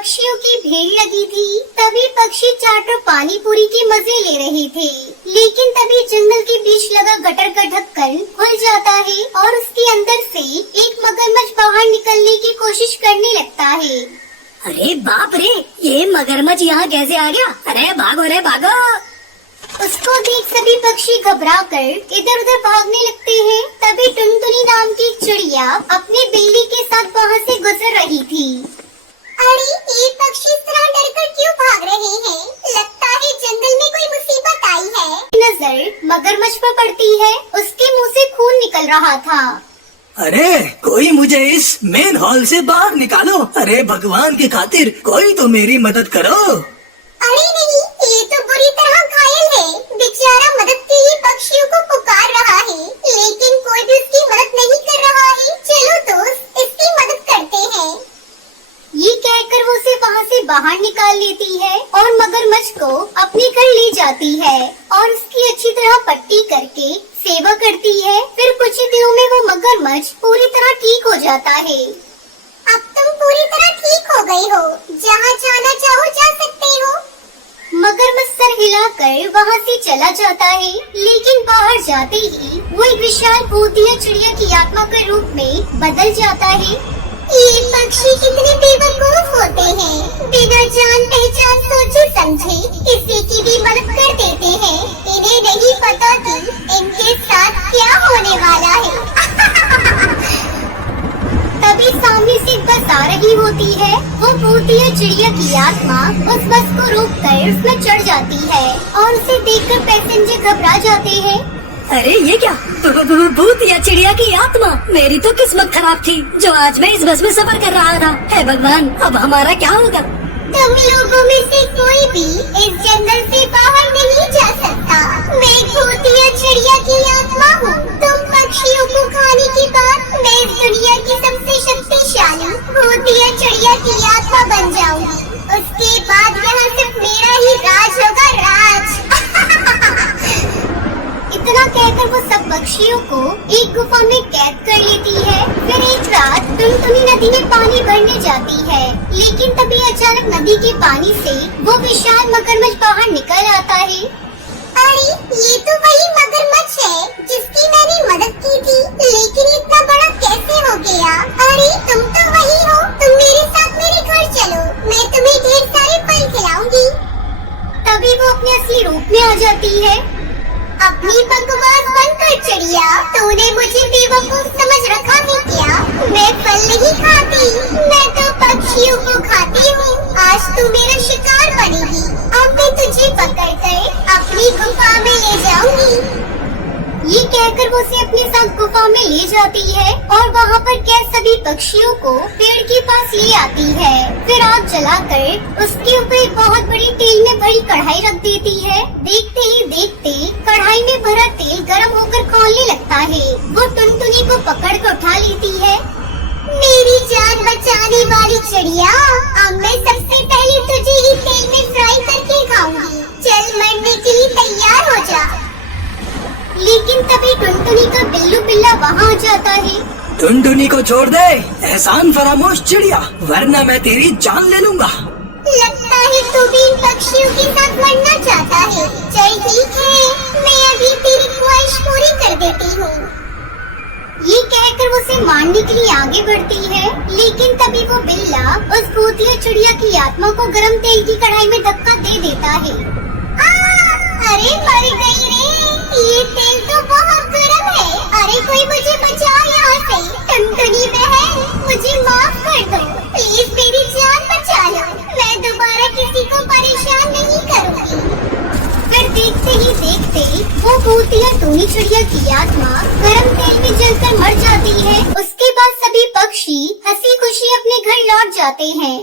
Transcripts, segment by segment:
पक्षियों की भीड़ लगी थी। तभी पक्षी चाट और पानी पूरी के मजे ले रहे थे, लेकिन तभी जंगल के बीच लगा गटर का ढक्कन खुल जाता है और उसके अंदर से एक मगरमच्छ बाहर निकलने की कोशिश करने लगता है। अरे बाप रे, ये मगरमच्छ यहाँ कैसे आ गया? अरे भागो रे भागो। उसको देख सभी पक्षी घबराकर इधर उधर भागने लगते हैं। तभी टुनटुनी नाम की एक चिड़िया अपने बिल्ली के साथ वहाँ से गुजर रही थी। अरे ये पक्षी इस तरह डरकर क्यों भाग रहे हैं? लगता है जंगल में कोई मुसीबत आई है। नजर मगरमच्छ पर पड़ती है, उसके मुंह से खून निकल रहा था। अरे कोई मुझे इस मेन हॉल से बाहर निकालो। अरे भगवान की खातिर कोई तो मेरी मदद करो। अरे नहीं, ये तो बुरी तरह घायल है। बेचारा मदद के लिए पक्षियों को पुकार रहा है, लेकिन कोई भी उसकी मदद नहीं कर रहा है। चलो दोस्त, इसकी मदद करते हैं। ये कहकर वो उसे वहाँ से बाहर निकाल लेती है और मगरमच्छ को अपने घर ले जाती है और उसकी अच्छी तरह पट्टी करके सेवा करती है। फिर कुछ ही दिनों में वो मगरमच्छ पूरी तरह ठीक हो जाता है। अब तुम पूरी तरह ठीक हो गई हो, जहाँ जाना चाहो जा सकते हो। मगरमच्छ सर हिलाकर वहाँ से चला जाता है, लेकिन बाहर जाते ही वो एक विशाल भूतिया चिड़िया की आत्मा के रूप में बदल जाता है। ये पक्षी कितने बेवकूफ होते हैं, बिना जान पहचान सोचे समझे किसी की भी मदद कर देते हैं। इन्हें नहीं पता कि इनके साथ क्या होने वाला है। तभी सामने से एक बस आ रही होती है। वो भूतिया चिड़िया की आत्मा उस बस को रोककर उसमें चढ़ जाती है और उसे देखकर पैसेंजर घबरा जाते हैं। अरे ये क्या? भूतिया चिड़िया की आत्मा। मेरी तो किस्मत खराब थी जो आज मैं इस बस में सफर कर रहा था। हे भगवान, अब हमारा क्या होगा? तुम लोगों में से कोई भी इस जंगल से बाहर नहीं जा सकता। मैं भूतिया चिड़िया की आत्मा हूँ। तुम पक्षियों को खाने के बाद मैं इस दुनिया की सबसे शक्तिशाली भूतिया चिड़िया की आत्मा बन जाऊंगी। उसके बाद यहाँ सिर्फ मेरा ही राज होगा, राज। इतना कहकर वो सब पक्षियों को एक गुफा में कैद कर लेती है। फिर एक रात टुनटुनी नदी में पानी भरने जाती है, लेकिन तभी अचानक नदी के पानी से वो विशाल मगरमच्छ बाहर निकल आता है। अरे ये तो वही मगरमच्छ है जिसकी मैंने मदद की थी, लेकिन इतना बड़ा कैसे हो गया? अरे तुम तो वही हो, तुम मेरे साथ मेरे घर चलो, मैं तुम्हें ढेर सारे फल खिलाऊंगी। तभी वो अपने असली रूप में आ जाती है। अपनी बकवास बंद कर चिड़िया, तूने मुझे बेवकूफ समझ रखा है क्या? मैं फल नहीं खाती, मैं तो पक्षियों को खाती हूँ। आज तू मेरा शिकार बनेगी। अब मैं तुझे पकड़ कर अपनी गुफा में ले जाऊंगी। ये कहकर वो उसे अपने साथ गुफा में ले जाती है और वहाँ पर कैद सभी पक्षियों को पेड़ के पास ले आती है। फिर आग जलाकर उसके ऊपर एक बहुत बड़ी तेल में भरी कढ़ाई रख देती है। देखते ही देखते कढ़ाई में भरा तेल गर्म होकर खौलने लगता है। वो टुनटुनी को पकड़ कर उठा लेती है। मेरी जान बचाने वाली चिड़िया, अब मैं सबसे पहले तुझे ही तेल में फ्राई करके खाऊंगी। चल मरने के लिए तैयार हो जा। लेकिन तभी टुनटुनी का बिल्लू बिल्ला वहाँ आ जाता है। टुनटुनी को छोड़ दे एहसान फरामोश चिड़िया, वरना मैं तेरी जान ले लूँगा। लगता है तू भी इन पक्षियों के साथ मरना चाहता है। चल ठीक है, मैं अभी तेरी ख्वाहिश पूरी कर देती हूँ। ये कहकर वो उसे मारने के लिए आगे बढ़ती है, लेकिन तभी वो बिल्ला उस भूतिया चिड़िया की आत्मा को गरम तेल की कढ़ाई में धक्का दे देता है। अरे मर गई रे, ये तेल तो बहुत गर्म है। अरे कोई मुझे बचाओ यहाँ से। टुनटुनी बहन, मुझे माफ कर दो, प्लीज मेरी जान बचा लो। मैं दोबारा किसी को परेशान नहीं करूँगी। फिर देखते ही देखते वो भूतिया टूनी चिड़िया की आत्मा गरम तेल में जलकर मर जाती है। उसके बाद सभी पक्षी हंसी खुशी अपने घर लौट जाते हैं।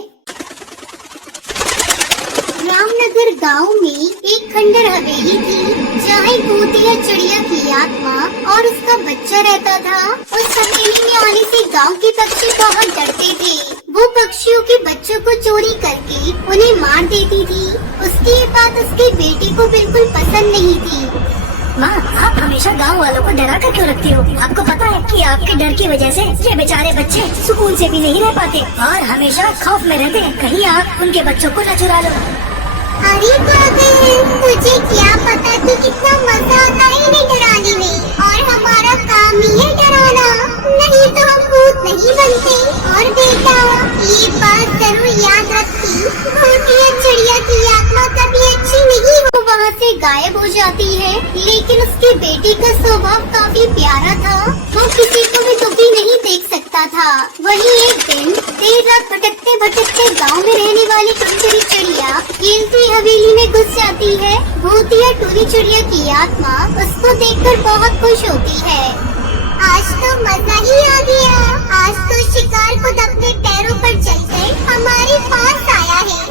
रामनगर गांव में एक खंडर हवेली थी, जहाँ एक भूतिया चिड़िया की आत्मा और उसका बच्चा रहता था। उस हवेली में आने से गांव के पक्षी बहुत डरते थे। वो पक्षियों के बच्चों को चोरी करके उन्हें मार देती थी। उसकी ये बात उसके बेटे को बिल्कुल पसंद नहीं थी। माँ, आप हमेशा गांव वालों को डरा कर क्यों रखती हो? आपको पता है कि आपके डर की वजह से ये बेचारे बच्चे सुकून से भी नहीं रह पाते और हमेशा खौफ में रहते हैं कहीं आप उनके बच्चों को न चुरा लो। अरे पागल, तुझे क्या पता कि कितना मजा आता है इन्हें डराने में, और हमारा काम ही है डराना, नहीं तो हम भूत नहीं बनते। और बेटा, ये बात जरूर याद रखी, भूतिया चिड़िया की आत्मा कभी अच्छी नहीं वो वहाँ से गायब हो जाती है, लेकिन उसके बेटे का स्वभाव काफी प्यारा था। वो किसी को भी दुखी नहीं देख सकता था। वहीं एक दिन देर रात भटकते भटकते गांव में रहने वाली टुनटुनी चिड़िया खेलती हवेली में घुस जाती है। भूतिया टूनी चिड़िया की आत्मा उसको देखकर बहुत खुश होती है। आज तो मजा ही आ गया, आज तो शिकार खुद अपने पैरों पर चलकर हमारे पास आया है।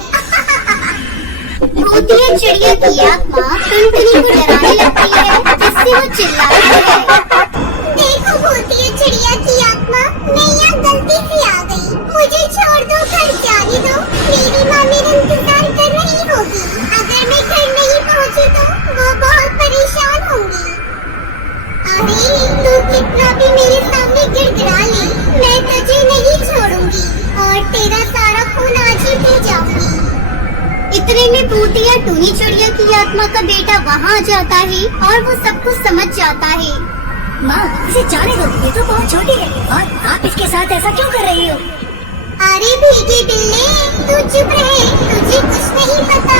भूतिया चिड़िया की आत्मा टुनटुनी को डराने लगती है, जिससे वो चिल्लाती है। देखो भूतिया चिड़िया की आत्मा, मैं यहाँ गलती से आ गई, मुझे छोड़ दो, घर जाने दो, मेरी माँ मेरा इंतजार कर रही होगी। अगर मैं घर नहीं पहुँची तो वो बहुत परेशान होंगी। अरे तू कितना भी मेरे सामने गिड़गिड़ा ले, मैं तुझे नहीं छोड़ूंगी और तेरा सारा खून आज ही पी जाऊंगी। इतने में भूतिया टूनी चिड़िया की आत्मा का बेटा वहाँ जाता है और वो सब कुछ समझ जाता है। माँ, इसे जाने दो, ये तो बहुत छोटी है और आप इसके साथ ऐसा क्यों कर रही हो? अरे भीगे बिल्ले, तू चुप रहे, तुझे कुछ नहीं पता,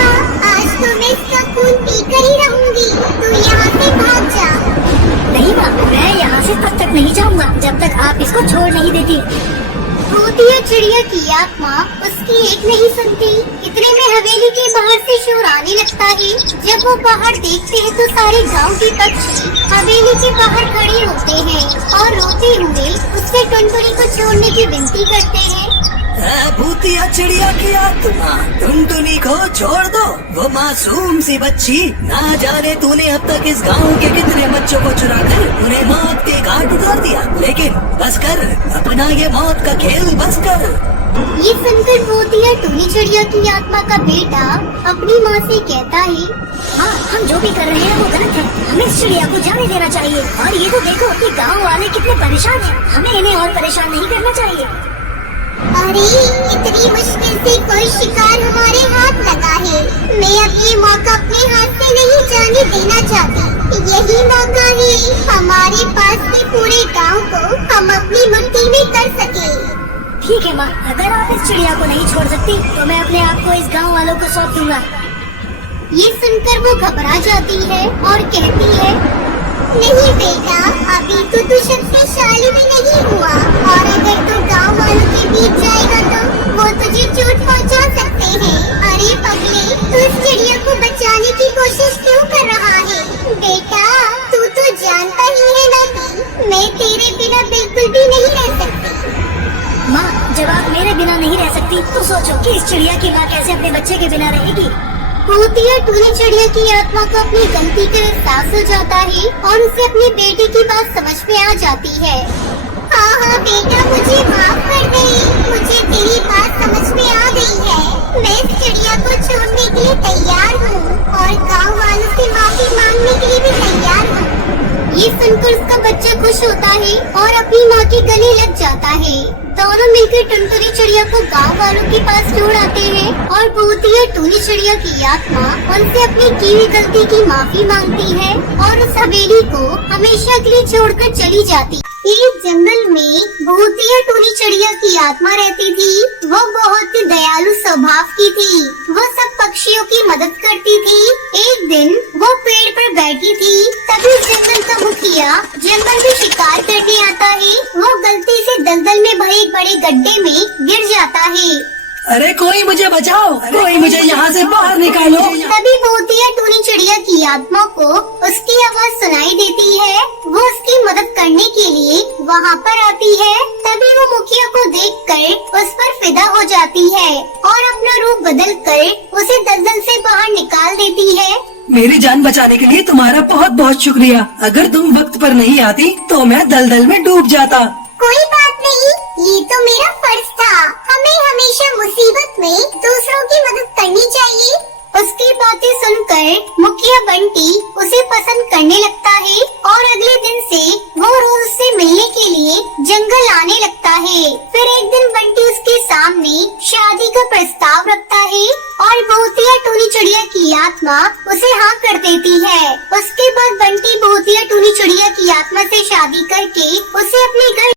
आज तो मैं इसका खून पीकर ही रहूंगी, तू यहाँ से भाग जा। नहीं माँ, मैं यहाँ से तब तक नहीं जाऊँगा जब तक आप इसको छोड़ नहीं देती। भूतिया चिड़िया की आत्मा उसकी एक नहीं सुनती। इतने में हवेली के बाहर से शोर आने लगता है। जब वो बाहर देखते हैं तो सारे गांव के पक्षी हवेली के बाहर खड़े होते हैं और रोते हुए उससे टुनटुनी को छोड़ने की विनती करते हैं। भूतिया चिड़िया की आत्मा, टुनटुनी को छोड़ दो, वो मासूम सी बच्ची, ना जाने तूने अब तक इस गांव के कितने बच्चों को चुरा कर उन्हें मौत के घाट उतार दिया, लेकिन बस कर, अपना ये मौत का खेल बस कर। ये सुनकर भूतिया टूनी चिड़िया की आत्मा का बेटा अपनी माँ से कहता है, हाँ, हम जो भी कर रहे हैं वो गलत है, हमें इस चिड़िया को जाने देना चाहिए। और ये तो देखो कि गांव वाले कितने परेशान हैं, हमें इन्हें और परेशान नहीं करना चाहिए। अरे इतनी मुश्किल से कोई शिकार हमारे हाथ लगा है, मैं अब ये मौका अपने हाथ से नहीं जाने देना चाहती। यही मौका है हमारे पास के पूरे गांव को हम अपनी मुट्ठी में कर सके। ठीक है माँ, अगर आप इस चिड़िया को नहीं छोड़ सकती तो मैं अपने आप को इस गांव वालों को सौंप दूंगा। ये सुनकर वो घबरा जाती है और कहती है, नहीं बेटा, अभी तो तू शक्तिशाली भी नहीं हुआ, और अगर तू गांव वालों के बीच जाएगा तो वो तुझे चोट पहुंचा सकते हैं। अरे पगले, तू इस चिड़िया को बचाने की कोशिश क्यों कर रहा है? बेटा, तू तो जानता ही है ना कि मैं तेरे बिना बिल्कुल भी नहीं रह सकती। माँ, जब आप मेरे बिना नहीं रह सकती तो सोचो कि इस चिड़िया की माँ कैसे अपने बच्चे के बिना रहेगी। भूतिया टूनी चिड़िया की आत्मा को अपनी गलती का एहसास हो जाता है और उसे अपने बेटे की बात समझ में आ जाती है। हाँ हाँ बेटा, मुझे माफ कर दे, मुझे तेरी बात समझ में आ गई है। मैं इस चिड़िया को छोड़ने के लिए तैयार हूँ और गांव वालों से माफी मांगने के लिए भी तैयार हूँ। ये सुनकर उसका बच्चा खुश होता है और अपनी माँ के गले लग जाता है। दोनों मिलकर टुनटुनी चिड़िया को गांव वालों के पास छोड़ आते हैं और भूतिया टूनी चिड़िया की आत्मा उनसे अपनी की हुई गलती की माफी मांगती है और उस हवेली को हमेशा के लिए छोड़कर चली जाती। एक जंगल में भूतिया टूनी चिड़िया की आत्मा रहती थी। वो बहुत ही दयालु स्वभाव की थी। वो सब पक्षियों की मदद करती थी। एक दिन वो पेड़ पर बैठी थी, तभी जंगल का मुखिया जंगल में शिकार करने आता है। वो गलती से दलदल में भरे एक बड़े गड्ढे में गिर जाता है। अरे कोई मुझे बचाओ, कोई मुझे यहाँ से बाहर निकालो। तभी भूतिया टूनी चिड़िया की आत्मा को उसकी आवाज सुनाई देती है। वो उसकी मदद करने के लिए वहाँ पर आती है। तभी वो मुखिया को देखकर उस पर फिदा हो जाती है और अपना रूप बदल कर उसे दलदल से बाहर निकाल देती है। मेरी जान बचाने के लिए तुम्हारा बहुत बहुत शुक्रिया। अगर तुम वक्त पर नहीं आती तो मैं दलदल में डूब जाता। कोई बात नहीं, ये तो मेरा फर्ज था। हमें हमेशा मुसीबत में दूसरों की मदद करनी चाहिए। उसके बातें सुनकर मुखिया बंटी उसे पसंद करने लगता है और अगले दिन से वो रोज उससे मिलने के लिए जंगल आने लगता है। फिर एक दिन बंटी उसके सामने शादी का प्रस्ताव रखता है और भूतिया टूनी चिड़िया की आत्मा उसे हाँ कर देती है। उसके बाद बंटी भूतिया टूनी चिड़िया की आत्मा से शादी करके उसे अपने घर